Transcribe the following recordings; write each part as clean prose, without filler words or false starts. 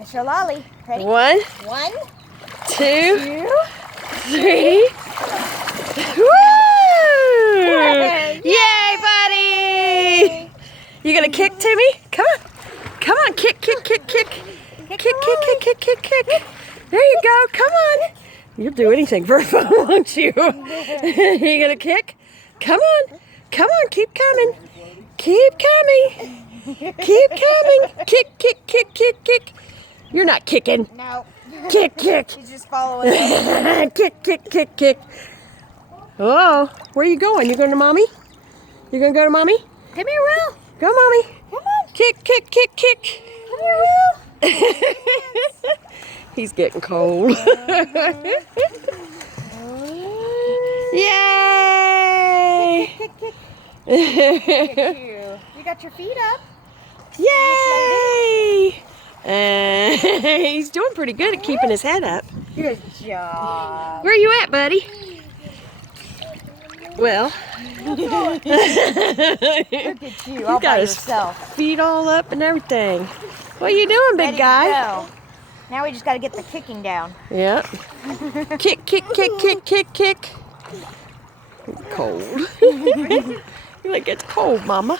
Miss your lolly. Ready? 1, 1, 2, 2. 3. Woo! Yay! Yay, buddy! You gonna kick, Timmy? Come on. Come on, kick, kick, kick, kick. Kick, kick, kick, kick, kick, kick. There you go. Come on. You'll do anything for fun, won't you? You gonna kick? Come on. Come on, keep coming. Keep coming. Keep coming. Kick, kick, kick, kick, kick. You're not kicking. No. Kick, kick. She's just following us. Kick, kick, kick, kick. Oh, where are you going? You going to mommy? You gonna go to mommy? Come here, Will. Go, mommy. Come on. Kick, kick, kick, kick. Come here, Will. He's getting cold. Yay! Kick, kick. Kick you. You got your feet up. Yay! He's doing pretty good at keeping his head up. Good job. Where are you at, buddy? Well, Look at you all got by his yourself. feet all up and everything. What are you doing, big Ready guy? to go. Now we just got to get the kicking down. Yeah. Kick, kick, kick, kick, kick, kick. Cold. You're like, it's cold, Mama.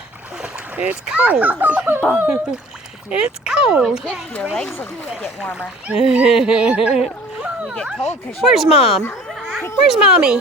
It's cold. It's cold. Your legs will get warmer. You get cold because Where's Mom? Where's Mommy?